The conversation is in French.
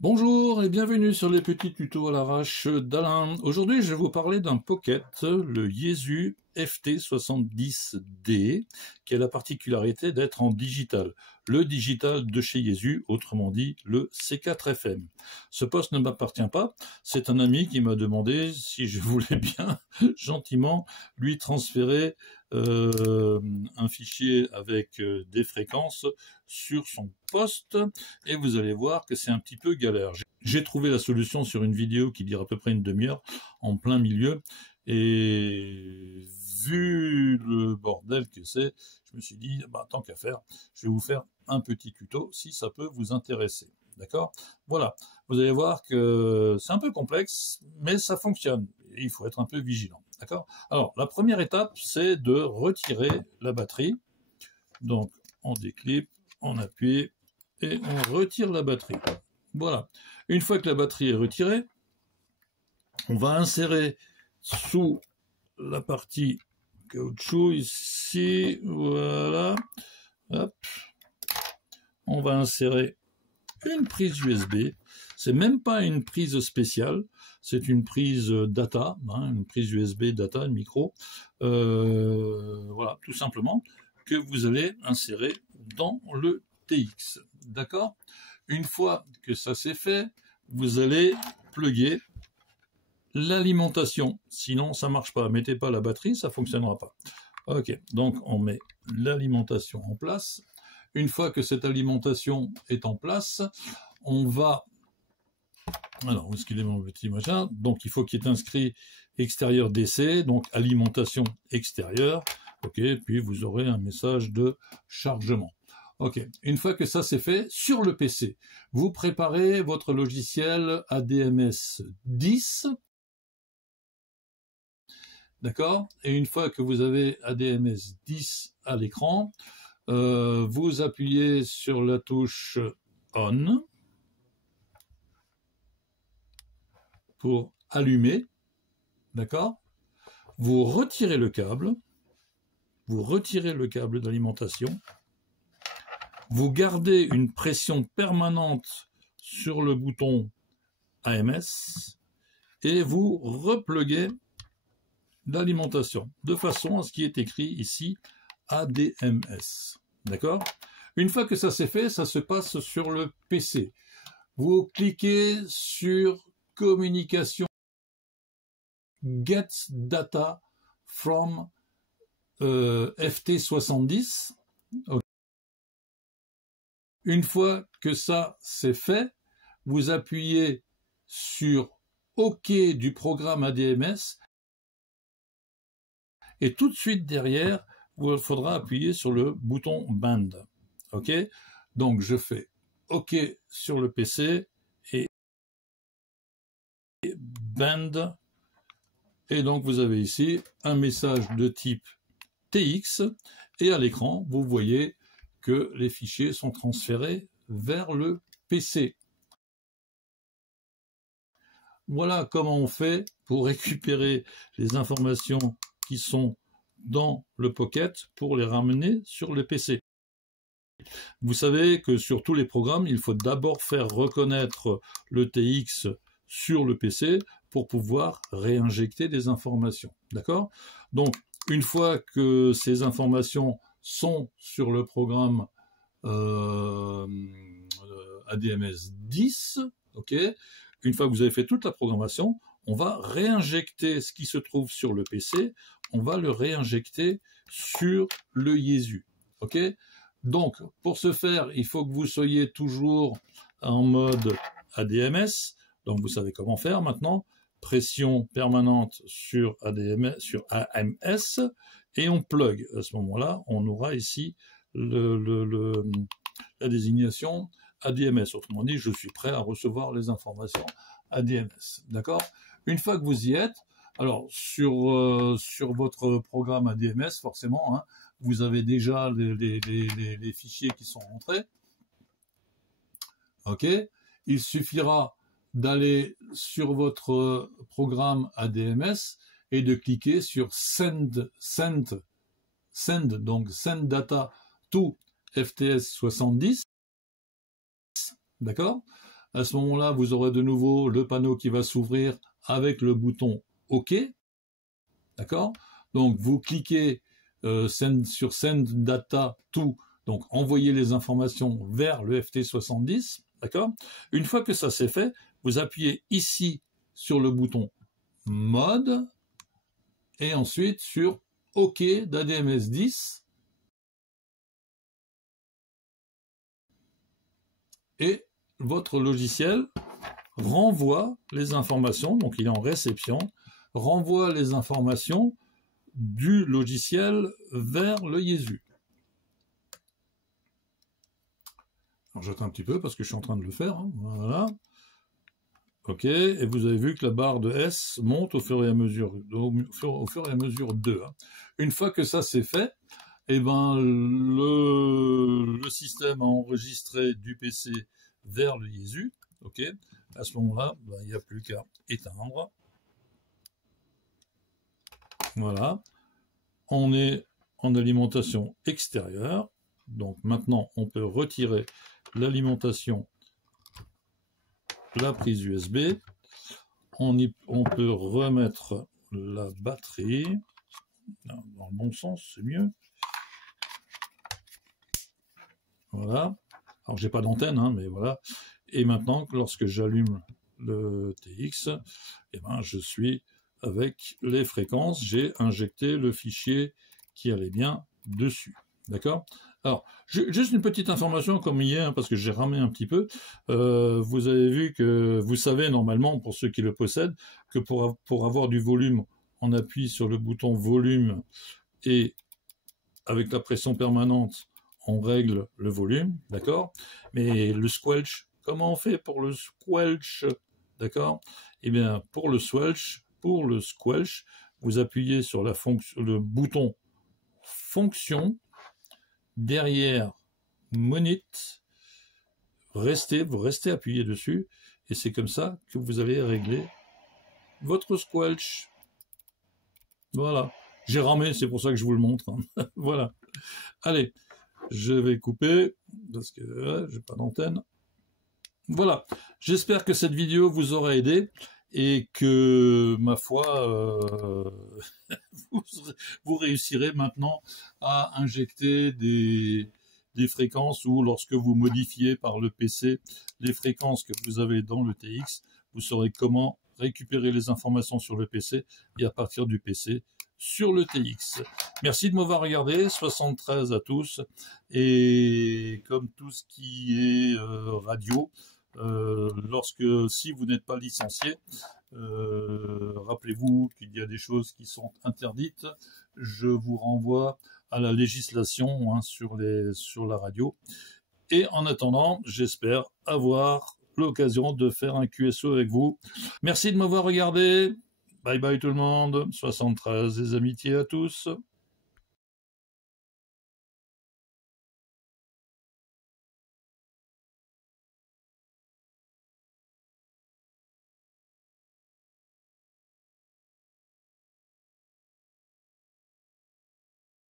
Bonjour et bienvenue sur les petits tutos à l'arrache d'Alain. Aujourd'hui, je vais vous parler d'un Pocket, le Yaesu FT70D, qui a la particularité d'être en digital. Le digital de chez Yaesu, autrement dit le C4FM. Ce poste ne m'appartient pas, c'est un ami qui m'a demandé si je voulais bien gentiment lui transférer un fichier avec des fréquences sur son poste, et vous allez voir que c'est un petit peu galère. J'ai trouvé la solution sur une vidéo qui dure à peu près une demi-heure, en plein milieu, et vu le bordel que c'est, je me suis dit, tant qu'à faire, je vais vous faire un petit tuto si ça peut vous intéresser. D'accord? Voilà, vous allez voir que c'est un peu complexe, mais ça fonctionne. Et il faut être un peu vigilant. D'accord? Alors, la première étape, c'est de retirer la batterie. Donc, on déclipe, on appuie et on retire la batterie. Voilà. Une fois que la batterie est retirée, on va insérer sous la partie caoutchouc ici, voilà. Hop. On va insérer une prise USB. C'est même pas une prise spéciale, c'est une prise data, une prise USB data, une micro. Voilà, tout simplement, que vous allez insérer dans le TX. D'accord? Une fois que ça c'est fait, vous allez plugger l'alimentation. Sinon, ça marche pas. Mettez pas la batterie, ça fonctionnera pas. Ok, donc on met l'alimentation en place. Une fois que cette alimentation est en place, on va... Alors, où est-ce qu'il est mon petit machin? Donc, il faut qu'il est inscrit extérieur DC, donc alimentation extérieure. Ok, puis vous aurez un message de chargement. Ok, une fois que ça c'est fait, sur le PC, vous préparez votre logiciel ADMS 10. D'accord? Et une fois que vous avez ADMS 10 à l'écran, vous appuyez sur la touche ON pour allumer. D'accord? Vous retirez le câble d'alimentation. Vous gardez une pression permanente sur le bouton AMS et vous repluguez l'alimentation de façon à ce qui est écrit ici ADMS. D'accord? Une fois que ça c'est fait, ça se passe sur le PC. Vous cliquez sur communication Get Data from FT70. Okay. Une fois que ça c'est fait, vous appuyez sur OK du programme ADMS et tout de suite derrière, il faudra appuyer sur le bouton Band. OK? Donc je fais OK sur le PC et Band. Et donc vous avez ici un message de type TX et à l'écran, vous voyez que les fichiers sont transférés vers le PC. Voilà comment on fait pour récupérer les informations qui sont dans le Pocket pour les ramener sur le PC. Vous savez que sur tous les programmes, il faut d'abord faire reconnaître le TX sur le PC pour pouvoir réinjecter des informations. D'accord? Donc, une fois que ces informations sont sur le programme ADMS 10, ok, une fois que vous avez fait toute la programmation, on va réinjecter ce qui se trouve sur le PC, on va le réinjecter sur le Yaesu. Ok? Donc, pour ce faire, il faut que vous soyez toujours en mode ADMS. Donc, vous savez comment faire maintenant. Pression permanente sur ADMS, sur AMS, et on plug. À ce moment-là, on aura ici la désignation ADMS. Autrement dit, je suis prêt à recevoir les informations ADMS. D'accord? Une fois que vous y êtes, alors sur votre programme ADMS, forcément, hein, vous avez déjà les fichiers qui sont rentrés. Ok? Il suffira d'aller sur votre programme ADMS et de cliquer sur Send, donc Send Data to FTS 70. D'accord? À ce moment-là, vous aurez de nouveau le panneau qui va s'ouvrir avec le bouton OK. D'accord? Donc, vous cliquez sur Send Data to, donc envoyer les informations vers le FT70. D'accord? Une fois que ça c'est fait, vous appuyez ici sur le bouton Mode et ensuite sur OK d'ADMS 10. Et votre logiciel renvoie les informations, donc il est en réception, renvoie les informations du logiciel vers le Yaesu. Alors j'attends un petit peu parce que je suis en train de le faire. Hein. Voilà. OK, et vous avez vu que la barre de S monte au fur et à mesure, d'eux. Hein. Une fois que ça c'est fait, eh ben, le système a enregistré du PC vers le Yaesu. OK, à ce moment-là, ben, il n'y a plus qu'à éteindre. Voilà. On est en alimentation extérieure. Donc maintenant, on peut retirer l'alimentation, la prise USB. On peut remettre la batterie. Dans le bon sens, c'est mieux. Voilà. Alors, j'ai pas d'antenne, hein, mais voilà. Et maintenant, lorsque j'allume le TX, eh ben, je suis avec les fréquences. J'ai injecté le fichier qui allait bien dessus. D'accord? Alors, juste une petite information comme hier, parce que j'ai ramé un petit peu. Vous avez vu que, vous savez normalement, pour ceux qui le possèdent, que pour avoir du volume, on appuie sur le bouton volume et avec la pression permanente, on règle le volume, d'accord? Mais le squelch, comment on fait pour le squelch, d'accord? Eh bien, pour le squelch, vous appuyez sur le bouton fonction, derrière monite, vous restez appuyé dessus, et c'est comme ça que vous allez régler votre squelch. Voilà. J'ai ramé, c'est pour ça que je vous le montre. Hein. Voilà. Allez, je vais couper, parce que j'ai pas d'antenne. Voilà. J'espère que cette vidéo vous aura aidé et que, ma foi, vous réussirez maintenant à injecter des fréquences, ou lorsque vous modifiez par le PC les fréquences que vous avez dans le TX, vous saurez comment récupérer les informations sur le PC et à partir du PC sur le TX. Merci de m'avoir regardé, 73 à tous, et comme tout ce qui est radio, si vous n'êtes pas licencié, rappelez-vous qu'il y a des choses qui sont interdites. Je vous renvoie à la législation hein, sur la radio. Et en attendant, j'espère avoir l'occasion de faire un QSO avec vous. Merci de m'avoir regardé. Bye bye tout le monde. 73, les amitiés à tous.